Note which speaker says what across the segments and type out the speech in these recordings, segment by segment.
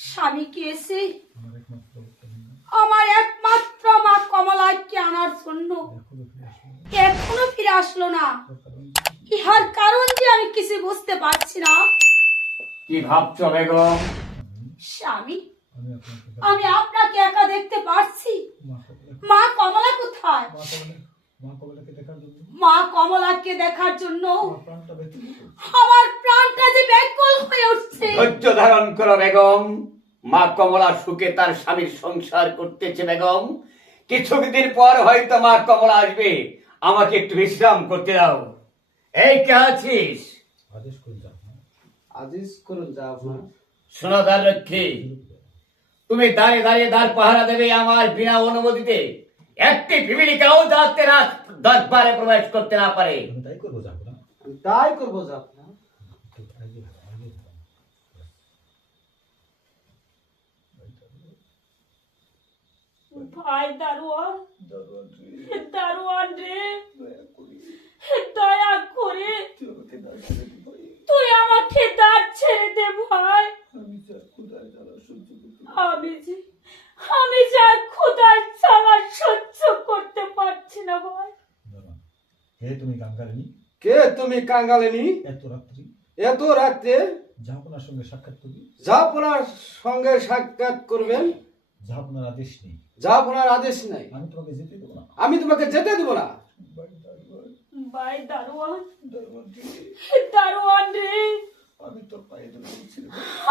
Speaker 1: স্বামীকে এসে
Speaker 2: আমার একমাত্র
Speaker 1: মা কমলাকে আনার জন্য।
Speaker 2: এখনও ফিরে আসলো না।
Speaker 1: এখনও ফিরে আসলো না। ইহার কারণ যে আমি কিছু বুঝতে পারছি না।
Speaker 3: কি ভাবছ বেগম?
Speaker 1: স্বামী
Speaker 2: আমি আপনাকে
Speaker 1: একা দেখতে পারছি।
Speaker 2: মা কমলা
Speaker 1: কোথায়
Speaker 2: মা কমলা মা কমলাকে দেখার জন্য
Speaker 1: মা কমলাকে দেখার জন্য
Speaker 2: আমার প্রাণটা
Speaker 1: যে ব্যাকুল হয়ে উঠছে।
Speaker 3: ধৈর্য ধারণ করো বেগম। মা কমলা সুখে তার স্বামীর সংসার করতেছে বেগম। কিছুদিন পর হয়তো মা কমলা আসবে। আমাকে একটু বিশ্রাম করতে দাও। এই কে আছিস?
Speaker 2: আদেশ করে যাও না
Speaker 4: আদেশ করুন যা আপনার
Speaker 3: সোনাদার রক্ষী তুমি দাঁড়িয়ে দাঁড়িয়ে দাঁড় পাহারা দেবে আমার বিনা অনুমতিতে। একটি বিবিলিকাও যাতে না দরবারে প্রবেশ করতে না পারে
Speaker 2: আমি তাই করব যাব না
Speaker 4: আমি তাই করব যা আপনার
Speaker 2: তো আগে ভালো, আগে ভালো।
Speaker 1: ভাই দারোয়ান
Speaker 2: দারোয়ান রে,
Speaker 1: দারোয়ান রে
Speaker 2: দয়া করে
Speaker 1: দয়া করে
Speaker 2: তুই আমাকে না ছেড়ে দে ভাই।
Speaker 1: তুই আমাকে দাঁত ছেড়ে দে ভাই
Speaker 2: আমি যা ক্ষুধায় জ্বালা সহ্য করতে পারি
Speaker 1: আমি যে আমি যা ক্ষুধার জ্বালা সহ্য করতে পারছি না ভাই
Speaker 2: না। হে তুমি গাঙ্গারিনী
Speaker 4: কে তুমি কাঙ্গালিনী?
Speaker 2: এত রাত্রি?
Speaker 4: এত রাতে
Speaker 2: জাহাপনার সঙ্গে সাক্ষাৎ করবি
Speaker 4: সঙ্গে সাক্ষাৎ করবেন?
Speaker 2: জাহাপনার আদেশ নেই।
Speaker 4: আদেশ নাই।
Speaker 2: আমি তোমাকে যেতে দেবো না।
Speaker 4: আমি তোমাকে যেতে দেবো না।
Speaker 2: ভাই দারোয়ান,
Speaker 1: দারোয়ান।
Speaker 2: দারোয়ান রে, আমি তোর পায়ে ধরে বলছি রে,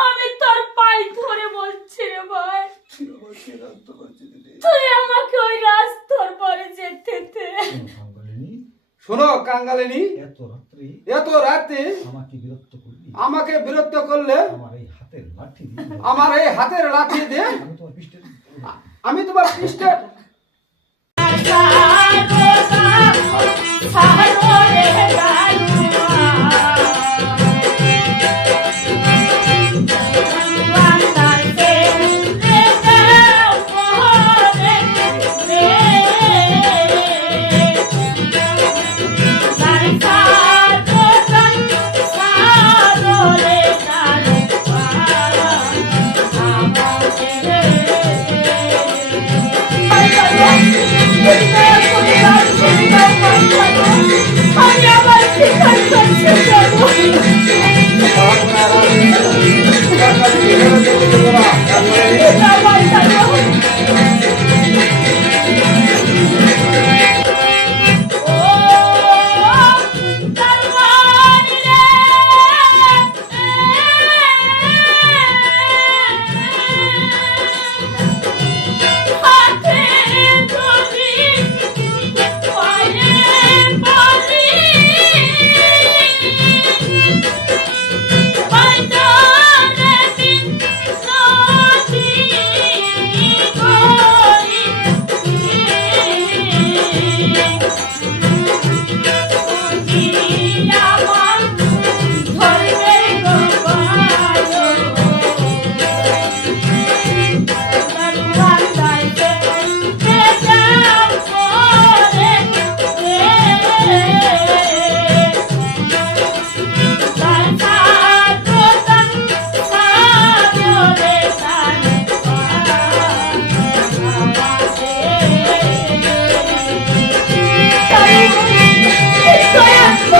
Speaker 1: আমি তোর পায়ে ধরে বলছি রে ভাই।
Speaker 2: তুই আমাকে
Speaker 1: ওই রাস্তার পরে যেতে দে।
Speaker 2: শোনো
Speaker 4: কাঙ্গালিনী।
Speaker 2: এত
Speaker 4: রাতে
Speaker 2: আমাকে বিরক্ত করবি
Speaker 4: আমাকে বিরক্ত করলে?
Speaker 2: আমার এই হাতের লাঠি দিয়ে
Speaker 4: আমার এই হাতের লাঠি দিয়ে?
Speaker 2: আমি তোমার পৃষ্ঠে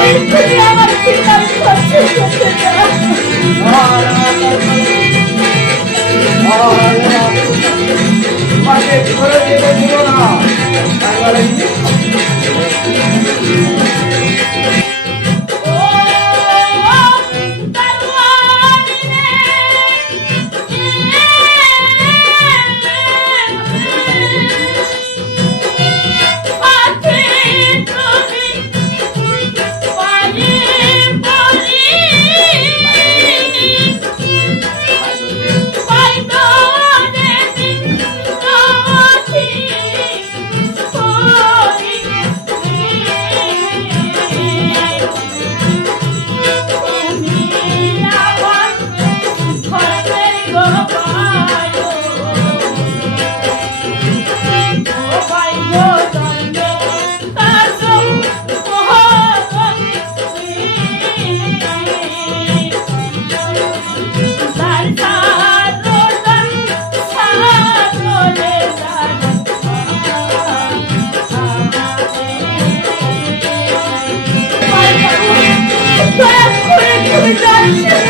Speaker 1: তুমি আমার
Speaker 2: পিতার ছেড়ে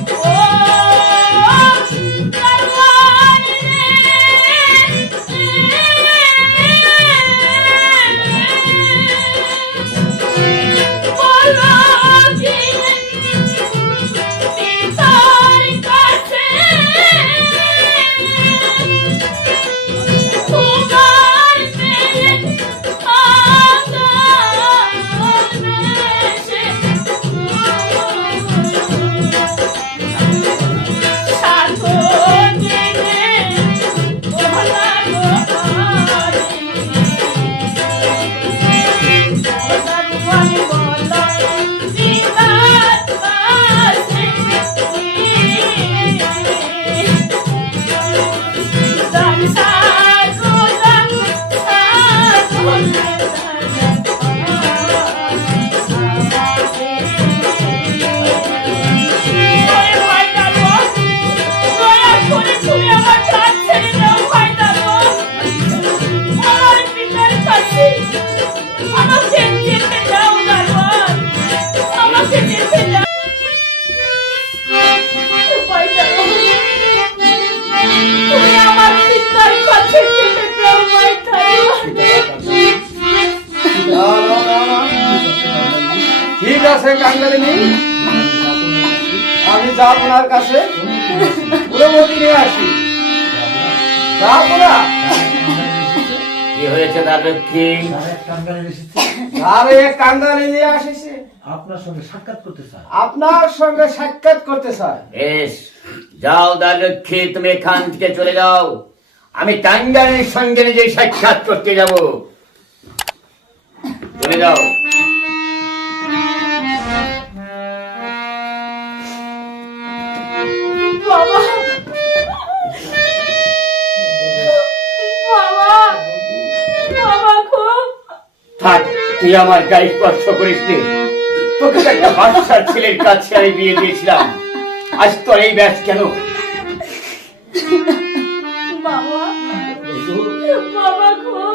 Speaker 4: ঠিক আছে কাঙ্গালিনী আমি যাব ওনার কাছে? পুরোমতি নিয়ে আসি। যাব না
Speaker 3: কি হয়েছে দাদক্ষী
Speaker 5: টাঙ্গালে
Speaker 4: আরে কাঙ্গালি নিয়ে আসিছে।
Speaker 5: আপনার সঙ্গে সাক্ষাৎ করতে চান
Speaker 4: আপনার সঙ্গে সাক্ষাৎ করতে চায়
Speaker 3: বেশ যাও দাদক্ষী তুমি এখান থেকে চলে যাও। আমি টাঙ্গালের সঙ্গে নিজে সাক্ষাৎ করতে যাব। চলে যাও। থাক তুই আমার গায়ে স্পর্শ করিস নি। তোকে তো একটা বাচ্চার ছেলের কাছে আমি বিয়ে দিয়েছিলাম। আজ তোর এই ব্যাস কেন?
Speaker 2: বাবা বাবা গো।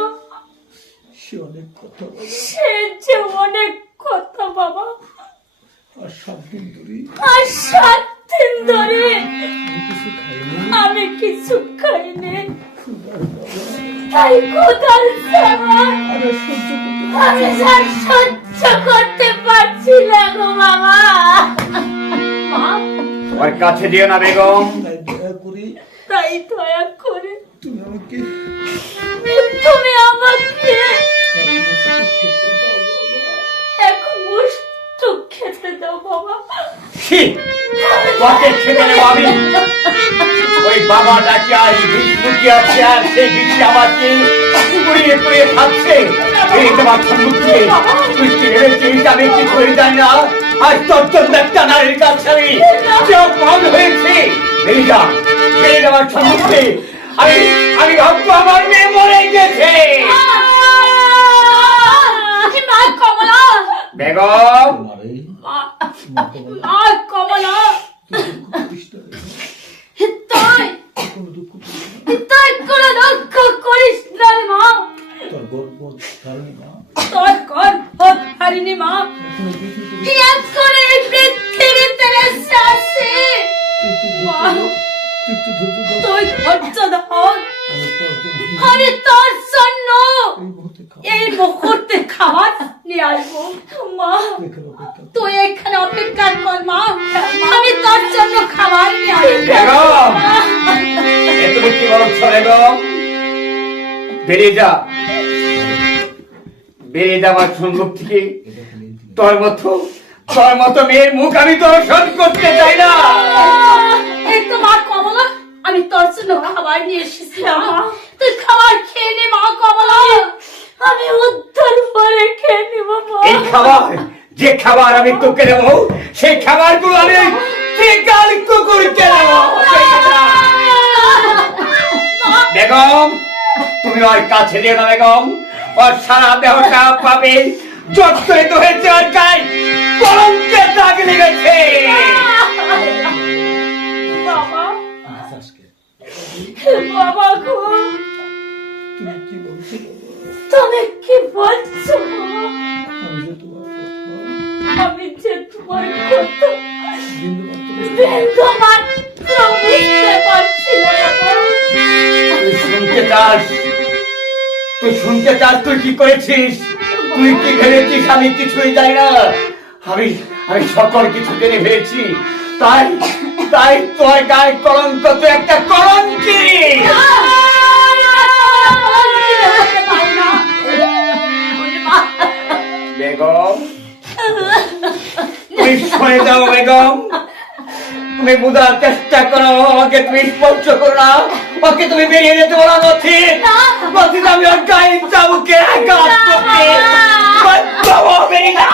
Speaker 5: সে অনেক কথা
Speaker 2: সে যে অনেক কথা বাবা।
Speaker 5: আর সাত দিন ধরে
Speaker 2: আর সাত দিন ধরে
Speaker 5: কিছু খাইনি।
Speaker 2: আমি কিছু খাইনি। তাই
Speaker 5: সহ্য
Speaker 2: আর সহ্য করতে পারছি না গো বাবা
Speaker 3: ওর কাছে দিও না বেগম।
Speaker 5: তাই দয়া করে তুমি আমাকে
Speaker 2: তুমি আমাকে
Speaker 5: এক মুঠো খেতে দাও বাবা।
Speaker 2: খেতে
Speaker 3: আমি? ওই বাবা ডাকে আর বিষ লুকিয়ে আছে আর সেই বিষ আমাকে পুড়িয়ে পুড়িয়ে খাচ্ছে। এই তোমার সম্মুখে তুই ছেড়ে চিন্তা বেশি করে হয়েছে এই আমি আমি মেয়ে মরে গেছে
Speaker 5: তাই
Speaker 1: তোর কোন পথ হারিনি মা।
Speaker 5: তুমি
Speaker 1: ইয়াদ করে এই পৃথিবীতে এসে আসি
Speaker 5: একটু
Speaker 1: মা।
Speaker 5: ধৈর্য একটু ধৈর্য ধর।
Speaker 1: তুই ধৈর্য ধর।
Speaker 5: তো তোর
Speaker 1: জন্য
Speaker 5: এই মুহূর্তে
Speaker 1: খাবার। নিয়ে আসব। মা। তুই এখানে অপেক্ষা কর মা। আমি তোর জন্য খাবার নিয়ে আসব।
Speaker 3: তুমি কি বলছো বেরিয়ে যা। বেরিয়ে যাওয়ার সম্মুখ থেকে তোর মতো তোর মতো মেয়ের মুখ আমি দর্শন করতে চাই না।
Speaker 1: এই তো মা কমলা আমি তোর জন্য খাবার নিয়ে এসেছিলাম। তুই খাবার খেয়ে নে মা কমলা। আমি উদ্ধার পরে খেয়ে নিব মা।
Speaker 3: এই খাবার যে খাবার আমি তোকে দেবো সেই খাবারগুলো আমি ত্রিকাল কুকুরকে দেবো বেগম তুমি ওর কাছে যেও না বেগম। ওর সারা দেহটা পাবে। জর্জরিত হয়েছে ওর গায়ে। কলঙ্কের দাগ লেগেছে।
Speaker 1: বাবা।
Speaker 5: তুমি কি বলছো
Speaker 1: তুমি কি বলছো
Speaker 3: শুনতে চাস তুই কি করেছিস? তুই কি ভেবেছিস আমি কিছুই জানি না? আমি আমি সকল কিছু জেনে ফেলেছি। তাই তাই তোর গায়ে কলঙ্ক, তো একটা কলঙ্কি! বেগম, তুমি শুনে যাও বেগম। তুমি বোঝার চেষ্টা করো ওকে তুমি স্পর্শ করো না। ওকে তুমি বেরিয়ে যেতে বলো নথি নথি আমি ওর গায়ে চাবুকে আঘাত করতে বাবা বেরিয়ে না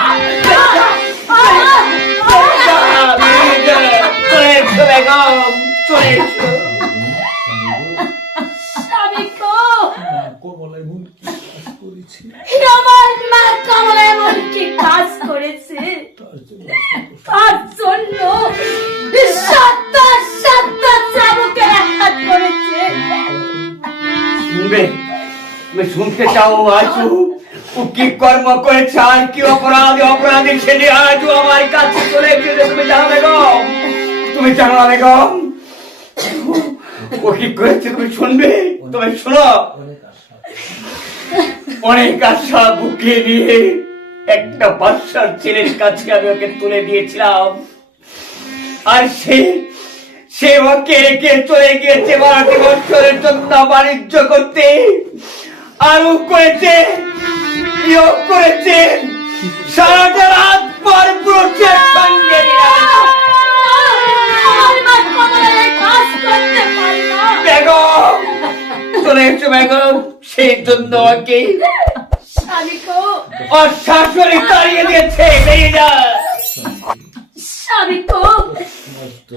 Speaker 3: চাও আজু। ও কি কর্ম করেছে আর কি অপরাধী? অপরাধী ছেলে আজও আমার কাছে চলে এসেছে তুমি জানো বেগম তুমি জানো বেগম ও কি করেছে তুমি শুনবে? তুমি শোনো।
Speaker 5: অনেক আশা
Speaker 3: বুকে নিয়ে একটা বাচ্চার ছেলের কাছে আমি ওকে তুলে দিয়েছিলাম। আর সে সে ওকে রেখে চলে গিয়েছে ভারতী বৎসরের জন্য বাণিজ্য করতে। আরও করেছে ইয়ে করেছে সারাটা রাত পর পুরুষের সঙ্গে বেগম চলে এসো বেগম সেই জন্য
Speaker 1: গো,
Speaker 3: ওর শাশুড়ি তাড়িয়ে দিয়েছে বেরিয়ে যা
Speaker 1: স্বামী গো,
Speaker 5: সমস্ত